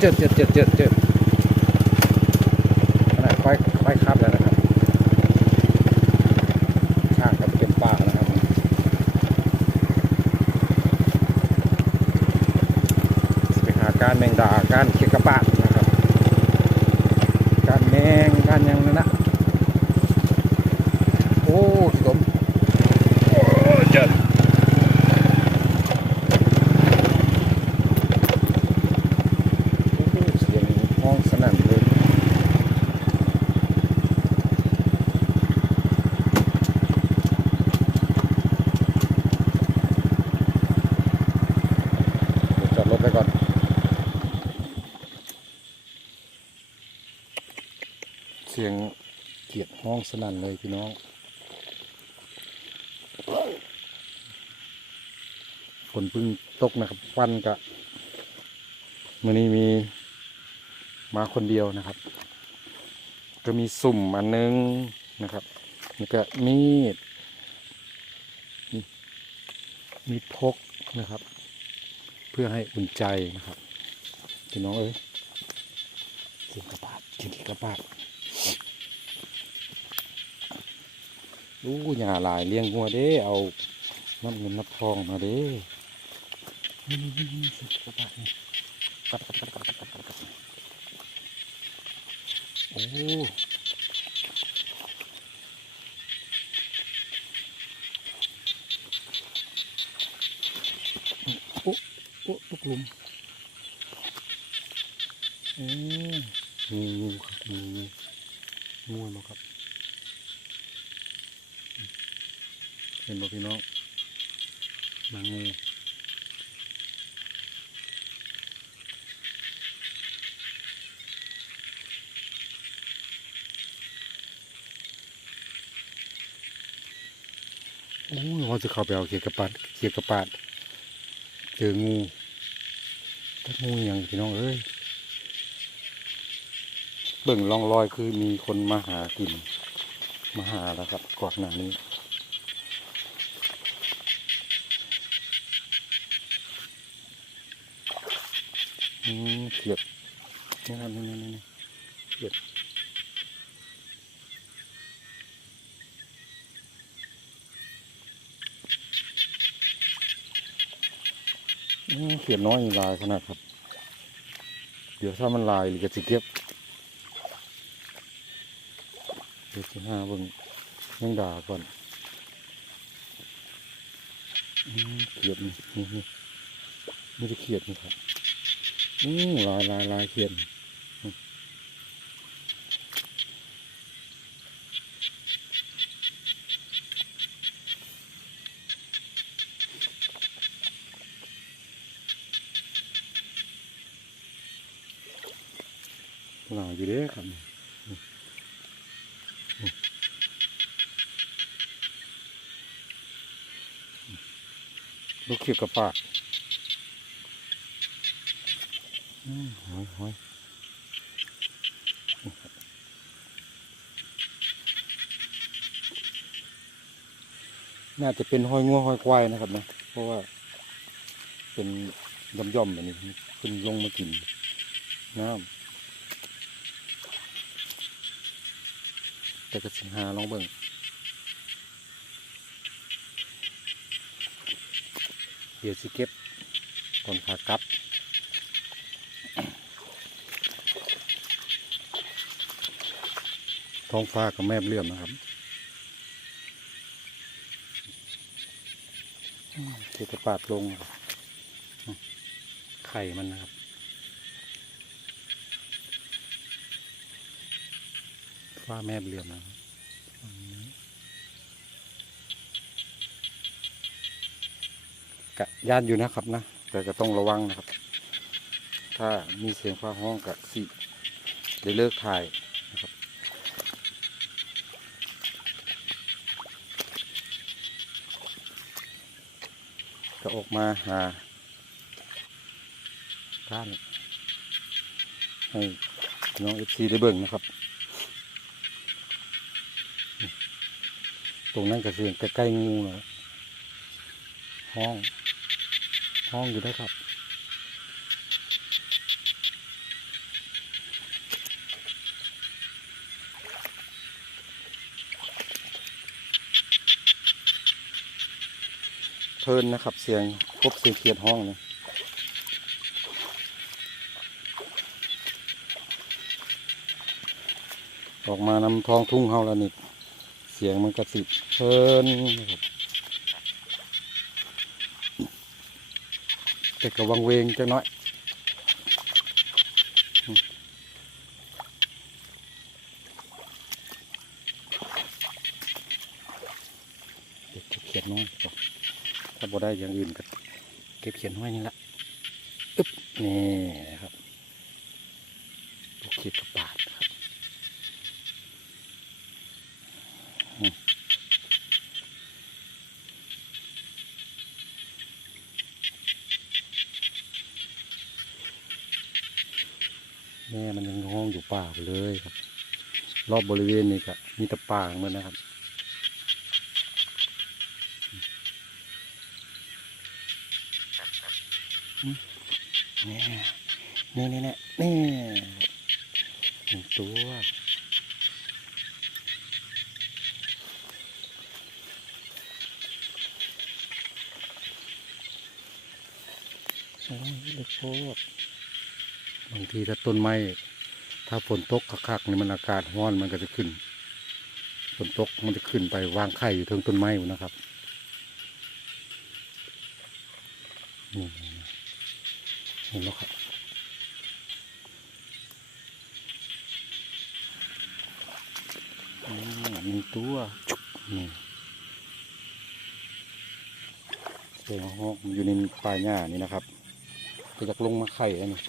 เจ็ดเจ็ดเจ็ดเจ็ดเจ็ดขนาดไฟไฟคับแล้วนะครับช่างกับเก็บปากนะครับไปหาการแมงดาการเขียกระปะนะครับ การแมงการยังนั่นนะโอ้สิผมโอ้เจ็ดโอ้เสียงห้องส นั่นเลยเดี๋ยวจอดรถไปก่อนเสียงเกียดห้องสนั่นเลยพี่น้องฝนพิ่งตกนะครับควันกะมื่อนี้มี มาคนเดียวนะครับ ก็มีสุ่มอันนึงนะครับนี่ก็มีดมีพกนะครับ เพื่อให้อุ่นใจนะครับพี่น้องเอ้ยกินกระปาดกินกระปาดอู้หยาหลายเลี้ยงงัวเด้เอาน้ำเงินน้ำทองมาเด้กระปาดกระปาดกระปาด อ้โอ้โอ้ลูกลุมโอ้งูงูครับงูงูงูมาครับ เห็นบ่พี่น้องมางู โอ้ยว่าจะเข้าไปเอาเขียดกระปัดเขียดกระปาดเจองูแต่งูอย่างพี่น้องเอ้ยเบิ่งร่องรอยคือมีคนมาหากิน มาหาแล้วครับก่อนหน้านี้อืมเขียดนี่ครับนี่นี่นี่เขียดอืม เขียดน้อยลายขนาดครับ เดี๋ยวถ้ามันลายหรือจะสีเก็บเดี๋ยวจะหาเบิ่งยังด่าก่อนเขียดนี่นี่นี่นี่จะเขียดนี่ครับอืมลายลายลายเขียนอืม ลาอยู่เด้ครับลูกเขียดกระปากหอยหอยน่าจะเป็นหอยงัวหอยควายนะครับนะ เพราะว่าเป็นย่อมย่อมๆแบบนี้ขึ้นลงมากินน้ำ แต่ก็สิหาลองเบิ่งเดี๋ยวสิเก็บก่อนขากลับท้องฟ้ากับแมบเลื่อมนะครับเทกระปาดลง ไข่มันนะครับ ฟ้าแมบเลื่อมนะกะย่านอยู่นะครับนะ แต่ก็ต้องระวังนะครับ ถ้ามีเสียงฟ้าห้องกะสิได้เลิกถ่ายก็ออกมาหาท่านให้น้องเอฟซีได้เบิ่งนะครับ ตรงนั้นก็คือใกล้ๆงูนะห้อง ห้องอยู่นะครับเพลินนะครับเสียงครบเสียงเขียดห้องเลยออกมานำทองทุ่งเฮาแล้วนี่ เสียงมันกระสิบเพลินนะครับแต่กระวังเวงจังน้อยเก็บเขียนน้อยถ้าบ่ได้อย่างอื่นก็เก็บเขียนน้อยนี่ละอึ๊บนี่นะครับลูกขีดกระปาดครับอืมแมันยังห้องอยู่ป่าเลยครับ รอบบริเวณนี้ก็มีแต่ป่าเหมือนนะครับนี่นี่นี่นี่นี่หนึ่งตัวโอ้ยเล็กโคตร บางทีถ้าต้นไม้ถ้าฝนตกคักๆนี่มันอากาศร้อนมันก็จะขึ้นฝนตกมันจะขึ้นไปวางไข่อยู่เทิงต้นไม้อยู่นะครับนี่นี่นี่เห็นแล้วครับอ่าหนึ่งตัวจุกนี่เสียงฮอกอยู่ในปลายหญ้านี่นะครับก็จะลงมาไข่แล้วนี่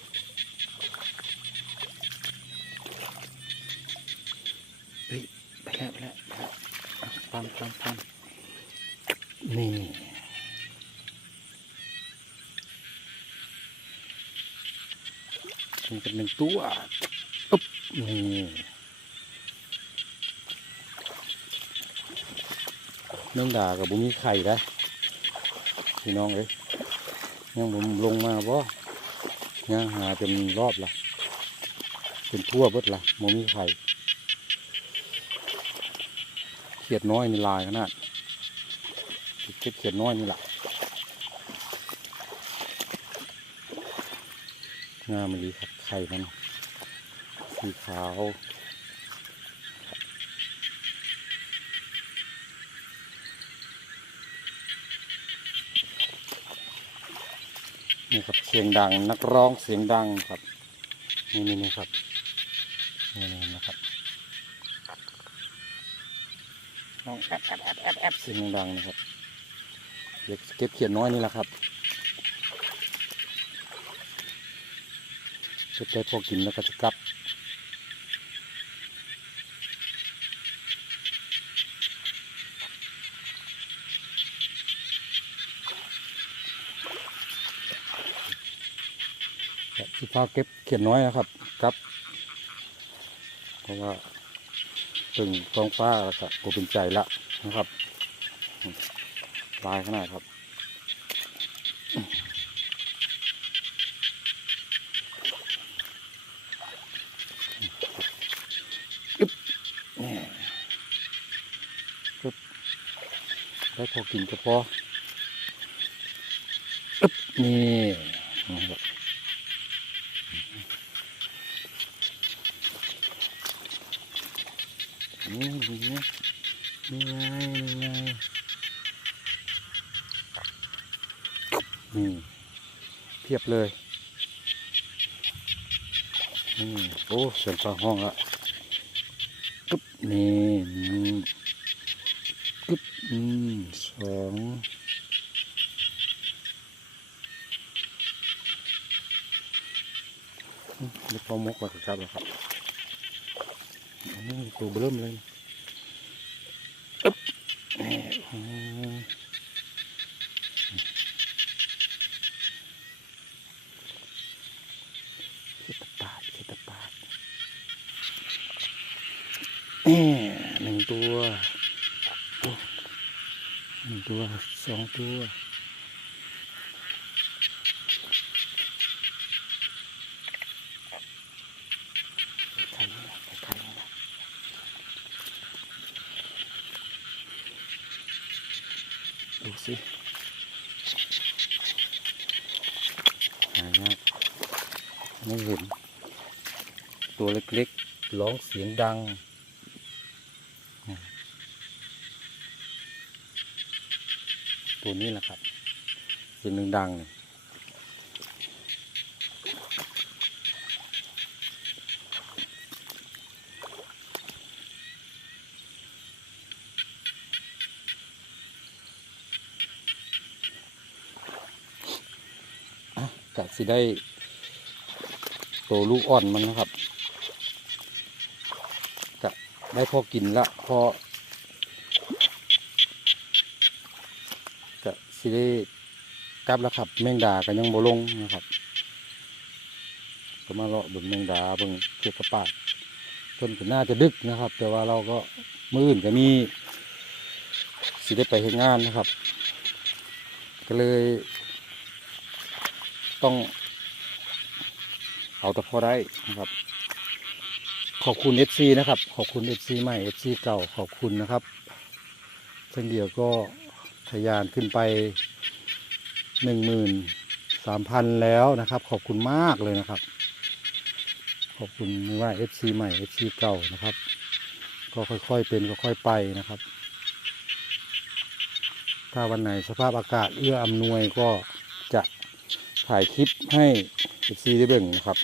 เฮ้ยไปแล้วไปแล้วไปแล้ว อะปันปันปันนี่นี่เป็นหนึ่งตัวอุ๊บนี่เนื่องด่ากับบุมีไข่ได้พี่น้องเอ้ยยังผมลงมาบ่ยังหาเป็นรอบละเป็นทั่วเบิดละโมมีไข่เขียดน้อยนี่ลายขนาดเก็บเขียดน้อยนี่แหละงามเลยครับไข่มันสีขาวนี่ครับเสียงดังนักร้องเสียงดังครับ นี่นี่นี่ครับนี่นี่นะครับ น้องแอบแอบแอบแอบแอบเสียงดังนะครับเด็กเก็บเขียนน้อยนี่แหละครับจะได้พอกินแล้วก็จะกลับสิพาเก็บเขียนน้อยนะครับ ครับ เพราะว่า ตึงท้องฟ้าแล้วก็กูเป็นใจละนะครับลายขนาดครับอึ๊บนี่อึ๊บได้พอกินก็พออึ๊บนี่นะครับ นี่นี่ไงนี่ไงนี่ไงนี่เพียบเลยนี่โอ้เสียงฟ้าห้องละกึบนี่นี่กึบอืมสองเล็กพอมกแล้วก็กลับครับ ตัวเบิ่มเลยอึ๊บนี่อืมคิดตะปาดคิดตะปาดนี่หนึ่งตัวโอ้หนึ่งตัวสองตัวไข่นี่นะไข่นี่นะ ดูสิายากไม่เห็น ตัว เล็กร้องเสียงดัง ตัวนี้แหละครับเสียงดังเนี่ยอะกะสิได้ตัวลูกอ่อนมันนะครับ ได้พอกินละพอก็สิได้กลับแล้วครับ แมงดาก็ยังบ่ลงนะครับก็มาเลาะเบิ่งแมงดาเบิ่งเกี่ยวกับปากต้นก็น่าจะดึกนะครับ แต่ว่าเราก็มื้ออื่นก็มีสิได้ไปเฮ็ดงานนะครับ ก็เลย ต้อง เอาแต่พอได้นะครับ ขอบคุณ FC นะครับ ขอบคุณ FC ใหม่ FC เก่าขอบคุณนะครับเช่นเดียวก็ทะยานขึ้นไปหนึ่งหมื่นสามพันแล้วนะครับ ขอบคุณมากเลยนะครับ ขอบคุณไม่ว่า FC ใหม่ FC เก่านะครับ ก็ค่อยๆเป็นค่อยๆไปนะครับ ถ้าวันไหนสภาพอากาศเอื้ออำนวยก็จะถ่ายคลิปให้ FC ได้เบ่งนะครับ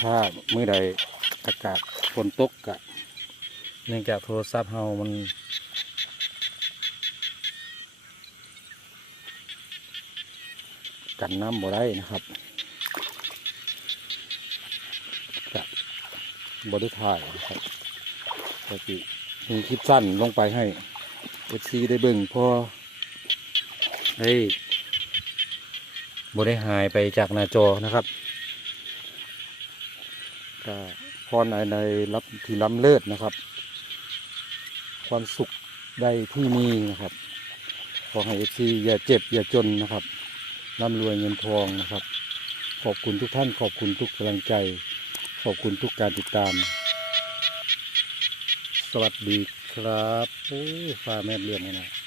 ถ้าเมื่อใดอากาศฝนตกกะเนื่องจากโทรศัพท์เฮามันกันน้ำบ่ได้นะครับกับบริถ่ายนะครับปกติมีคลิปสั้นลงไปให้เอฟซีได้เบิ่งพอได้บ่ได้หายไปจากหน้าจอนะครับ ก็พรในรับที่ล้ำเลิศนะครับ ความสุขได้ที่นี่นะครับ ขอให้เอฟซีอย่าเจ็บอย่าจนนะครับร่ำรวยเงินทองนะครับ ขอบคุณทุกท่านขอบคุณทุกกำลังใจ ขอบคุณทุกการติดตาม สวัสดีครับโอ้ยฟ้าแม่เรียนนี่นะ